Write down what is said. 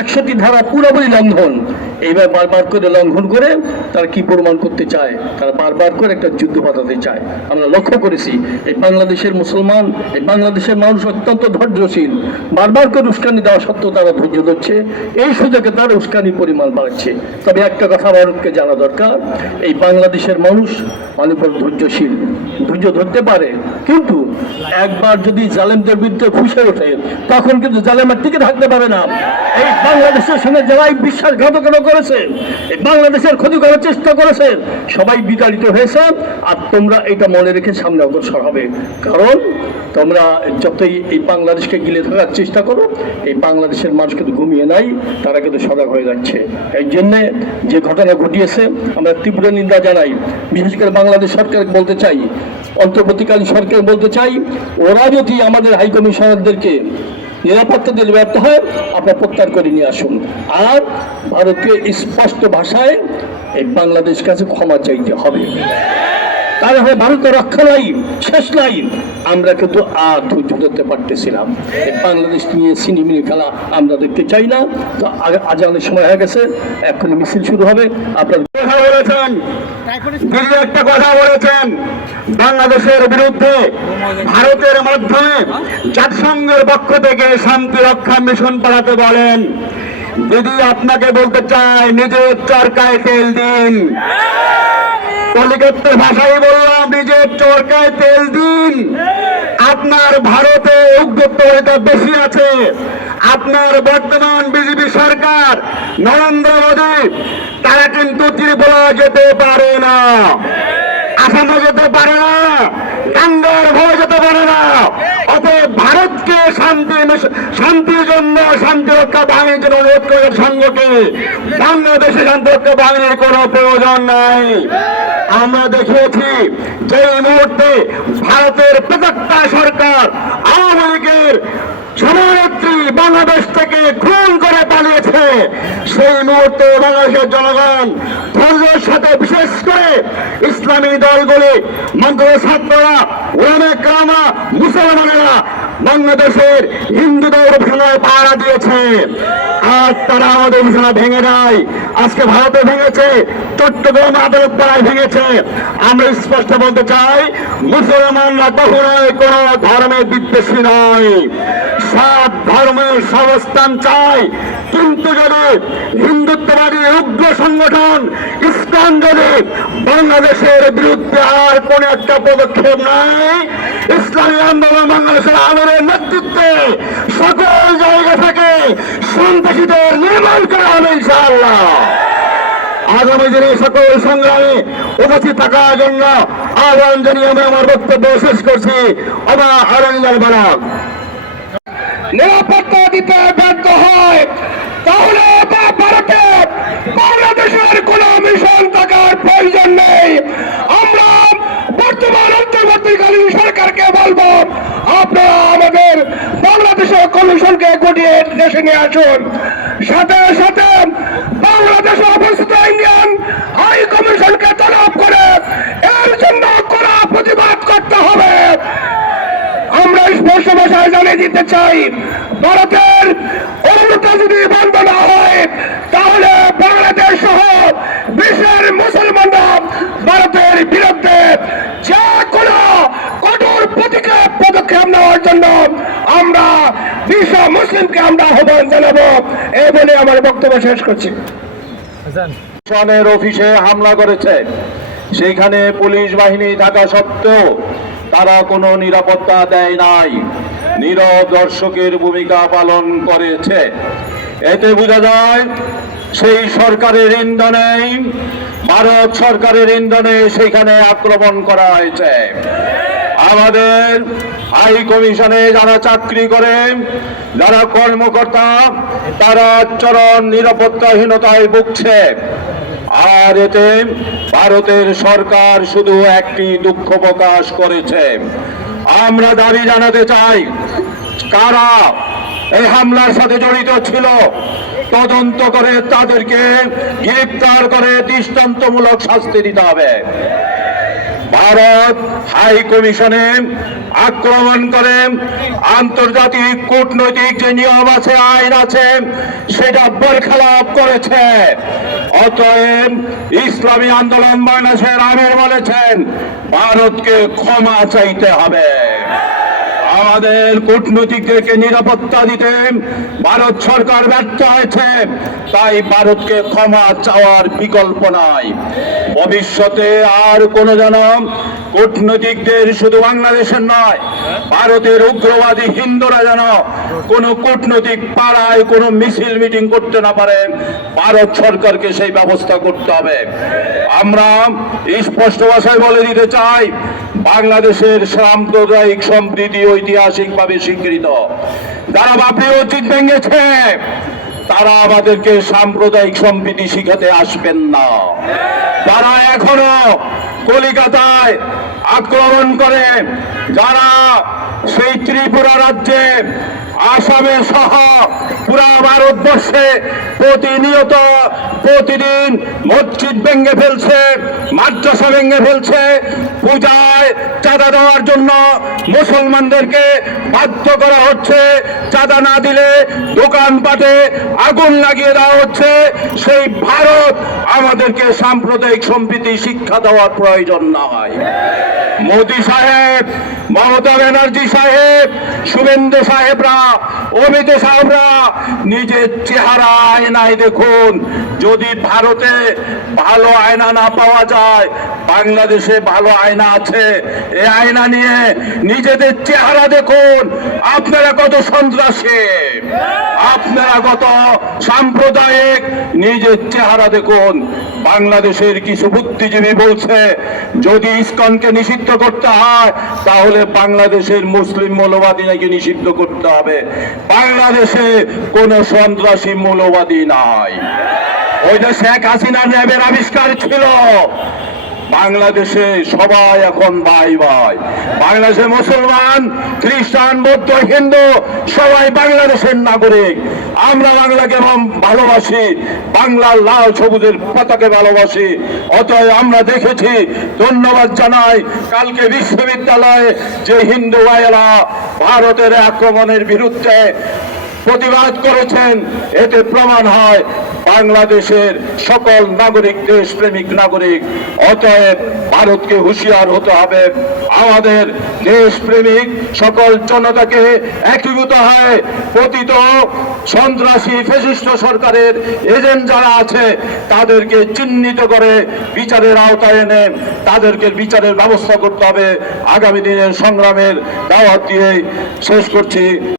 একশোটি ধারা পুরোপুরি লঙ্ঘন। এইবার বারবার করে লঙ্ঘন করে তারা কি প্রমাণ করতে চায়? তারা বারবার করে একটা যুদ্ধ পাতাতে চায়। আমরা লক্ষ্য করেছি, এই বাংলাদেশের মুসলমান, এই বাংলাদেশের মানুষ অত্যন্ত ধৈর্যশীল। বারবার করে উস্কানি দেওয়া সত্ত্বেও তারা ধৈর্য ধরছে। এই সুযোগে তারা উস্কানি পরিমাণ বাড়ছে। তবে একটা কথা ভারতকে জানা দরকার, এই বাংলাদেশের মানুষ অনেক ধৈর্যশীল। ধৈর্য ধরতে পারে, কিন্তু একবার যদি জালেমদের বিরুদ্ধে ফুসে ওঠে, তখন কিন্তু জালেমের টিকে থাকতে পারে না। এই বাংলাদেশের সঙ্গে যারাই বিশ্বাসঘাতকতা করেছে, এই বাংলাদেশের ক্ষতি করার চেষ্টা করেছে, সবাই বিতাড়িত হয়েছে, আর তোমরা এটা মনে রেখে সামনে অগ্রসর হবে। কারণ তোমরা যতই এই বাংলাদেশকে গিলে থাকার চেষ্টা করো, এই বাংলাদেশের মানুষ কিন্তু ঘুমিয়ে নাই, তারা কিন্তু সজাগ হয়ে যাচ্ছে। এই জন্যে যে ঘটনা ঘটিয়েছে, আমরা তীব্র নিন্দা জানাই। বিশেষ করে বাংলাদেশ সরকার বলতে চাই অন্তর্বর্তীকালীন সরকার বলতে চাই, ওরা যদি আমাদের হাইকমিশনারদেরকে নিরাপত্তা দিলে ব্যর্থ হয়, আপনারা প্রত্যাহার করে নিয়ে আসুন। আর ভারতকে স্পষ্ট ভাষায় এই বাংলাদেশ কাছে ক্ষমা চাইতে হবে। তাহলে হয় ভারতের রক্ষা লাইন শেষ লাইন আমরা কিন্তু আর ধৈর্য ধরতে পারতেছিলাম। বাংলাদেশ নিয়ে সিনেমিনি খেলা আমরা দেখতে চাই না। তো আজানের সময় হয়ে গেছে, এখনই মিছিল শুরু হবে। আপনার কথা বলেছেন। দিল্লি একটা কথা বলেছেন। বাংলাদেশের বিরুদ্ধে, ভারতের মাধ্যমে জাতিসংঘের পক্ষ থেকে শান্তি রক্ষা মিশন পাঠাতে বলেন। দিদি, আপনাকে বলতে চাই, নিজের চরকায় তেল দিন। কলিকাতার ভাষায় বললাম, নিজের চরকায় তেল দিন। আপনার ভারতে উগ্রতা বেশি আছে। আপনার বর্তমান বিজেপি সরকার নরেন্দ্র মোদী, তারা কিন্তু ত্রিপুরা যেতে পারে না। আসামে যেতে পারে না। গাঙ্গার ভয় যেতে পারে না। ভারতকে শান্তি, শান্তির জন্য শান্তি রক্ষা বাহিনীর জন্য অনুরোধ করে সঙ্গকে বাংলাদেশে শান্তি রক্ষা বাহিনীর কোনো প্রয়োজন নাই। আমরা দেখিয়েছি যে এই মুহূর্তে ভারতের প্রত্যেকটা সরকার, আওয়ামী লীগের সভানেত্রী বাংলাদেশ থেকে খুন করে পালিয়েছে। সেই মুহূর্তে বাংলাদেশের জনগণ ধৈর্যের সাথে বিশেষ করে ইসলামী দলগুলি, মন্ত্র ছাত্ররা ওলামে কামা মুসলমানেরা বাংলাদেশের হিন্দুদের ভাঙায় পাহারা দিয়েছে। আর তারা আমাদের বিছানা ভেঙে দেয়। আজকে ভারতে ভেঙেছে, চট্টগ্রাম আদালত পাড়ায় ভেঙেছে। আমরা স্পষ্ট বলতে চাই, মুসলমানরা কখনোই কোন ধর্মের বিদ্বেষী নয়। সব ধর্মের সবস্থান চাই। কিন্তু যদি হিন্দুত্ববাদী উগ্র সংগঠন ইসলাম যদি বাংলাদেশের বিরুদ্ধে আর কোন একটা পদক্ষেপ নাই ইসলামী আন্দোলন বাংলাদেশের আমাদের নেতৃত্বে সকল জায়গা থেকে সন্ত্রাসীদের নির্মাণ করা হবে ইনশাআল্লাহ। আগামী দিনে সকল সংগ্রামে উপস্থিত থাকার জন্য আহ্বান জানিয়ে আমি আমার বক্তব্য শেষ করছি। অবা আরঙ্গার বারাক নিরাপত্তা দিতে ব্যর্থ কমিশনকে গঠিয়ে দেশে নিয়ে আসুন। সাথে সাথে বাংলাদেশে অবস্থিত ইন্ডিয়ান হাই কমিশনকে তলব করে এর জন্য কড়া প্রতিবাদ করতে হবে। আমরা স্পষ্ট ভাষায় জানিয়ে দিতে চাই, ভারতের অনুমতি যদি বন্ধ না হয় তাহলে বাংলাদেশ সহ বিশ্বের মুসলমানরা ভারতের বিরুদ্ধে যে কোনো কঠোর প্রতিকার পদক্ষেপ নেওয়ার জন্য আমরা বিশ্ব মুসলিমকে আমরা আহ্বান জানাব এই বলে আমার বক্তব্য শেষ করছি। অফিসে হামলা করেছে। সেখানে পুলিশ বাহিনী থাকা সত্ত্বেও তারা কোনো নিরাপত্তা দেয় নাই। নীরব দর্শকের ভূমিকা পালন করেছে। এতে বোঝা যায় সেই সরকারের ইন্ধনে ভারত সরকারের ইন্ধনে সেখানে আক্রমণ করা হয়েছে। আমাদের হাই কমিশনে যারা চাকরি করে, যারা কর্মকর্তা, তারা আচরণ নিরাপত্তাহীনতায় ভুগছে। আর এতে ভারতের সরকার শুধু একটি দুঃখ প্রকাশ করেছে। আমরা দাবি জানাতে চাই, কারা এই হামলার সাথে জড়িত ছিল, তদন্ত করে তাদেরকে গ্রেপ্তার করে দৃষ্টান্তমূলক শাস্তি দিতে হবে। ভারত হাই কমিশনে আক্রমণ করে আন্তর্জাতিক কূটনৈতিক যে নিয়ম আছে, আইন আছে, সেটা বরখেলাপ করেছে। অতএব ইসলামী আন্দোলন বাংলাদেশের আমির বলেছেন, ভারতকে ক্ষমা চাইতে হবে। আমাদের কূটনীতিকদেরকে নিরাপত্তা দিতে ভারত সরকার ব্যর্থ হয়েছে। তাই ভারতকে ক্ষমা চাওয়ার বিকল্প নাই। ভবিষ্যতে আর কোনো যেন কূটনীতিকদের শুধু বাংলাদেশের নয়, ভারতের উগ্রবাদী হিন্দুরা যেন কোনো কূটনৈতিক পাড়ায় কোনো মিছিল মিটিং করতে না পারে, ভারত সরকারকে সেই ব্যবস্থা করতে হবে। আমরা স্পষ্ট ভাষায় বলে দিতে চাই, বাংলাদেশের সাম্প্রদায়িক সম্প্রীতি ঐতিহাসিকভাবে স্বীকৃত। যারা বাপরি অচিত ভেঙেছে, তারা আমাদেরকে সাম্প্রদায়িক সম্প্রীতি শিখাতে আসবেন না। তারা এখনও কলিকাতায় আক্রমণ করে, যারা সেই ত্রিপুরা রাজ্যে আসামে সহ পুরা ভারতবর্ষে প্রতিনিয়ত প্রতিদিন মসজিদ ভেঙে ফেলছে, মাদ্রাসা ভেঙে ফেলছে, পূজায় চাঁদা দেওয়ার জন্য মুসলমানদেরকে বাধ্য করা হচ্ছে। চাঁদা না দিলে দোকানপাটে আগুন লাগিয়ে দেওয়া হচ্ছে। সেই ভারত আমাদেরকে সাম্প্রদায়িক সম্প্রীতি শিক্ষা দেওয়ার প্রয়োজন নয়। মোদি সাহেব, মমতা ব্যানার্জি সাহেব, শুভেন্দু সাহেবরা, অমিত সাহেবরা, নিজের চেহারা আয়নায় দেখুন। যদি ভারতে ভালো আয়না না পাওয়া যায়, বাংলাদেশে ভালো আয়না আছে। এই আয়না নিয়ে নিজেদের চেহারা দেখুন। আপনারা কত সন্ত্রাসী? আপনারা কত সাম্প্রদায়িক? নিজের চেহারা দেখুন। বাংলাদেশের কিছু বুদ্ধিজীবী বলছে, যদি ইসকনকে নিষিদ্ধ করতে হয়, তাহলে বাংলাদেশের মুসলিম মৌলবাদী নাকি নিষিদ্ধ করতে হবে? বাংলাদেশে কোন সন্ত্রাসী মৌলবাদী নাই। ওই ওইটা শেখ হাসিনার র্যাবের আবিষ্কার ছিল বাংলাদেশে সবাই এখন ভাই ভাই। বাংলাদেশে মুসলমান, খ্রিস্টান, বৌদ্ধ, হিন্দু, সবাই বাংলাদেশের নাগরিক। আমরা বাংলাকে ভালোবাসি, বাংলার লাল সবুজের পতাকে ভালোবাসি। অতএব আমরা দেখেছি, ধন্যবাদ জানাই কালকে বিশ্ববিদ্যালয়ে যে হিন্দু ভাইয়েরা ভারতের আক্রমণের বিরুদ্ধে প্রতিবাদ করেছেন। এতে প্রমাণ হয় বাংলাদেশের সকল নাগরিক, দেশপ্রেমিক নাগরিক। অতএব ভারতকে হুঁশিয়ার হতে হবে। আমাদের দেশপ্রেমিক সকল জনতাকে একীভূত হয়। পতিত সন্ত্রাসী, ফেসিস্ট সরকারের এজেন্ট যারা আছে, তাদেরকে চিহ্নিত করে বিচারের আওতায় এনে তাদেরকে বিচারের ব্যবস্থা করতে হবে। আগামী দিনের সংগ্রামের দাওয়াত দিয়ে শেষ করছি।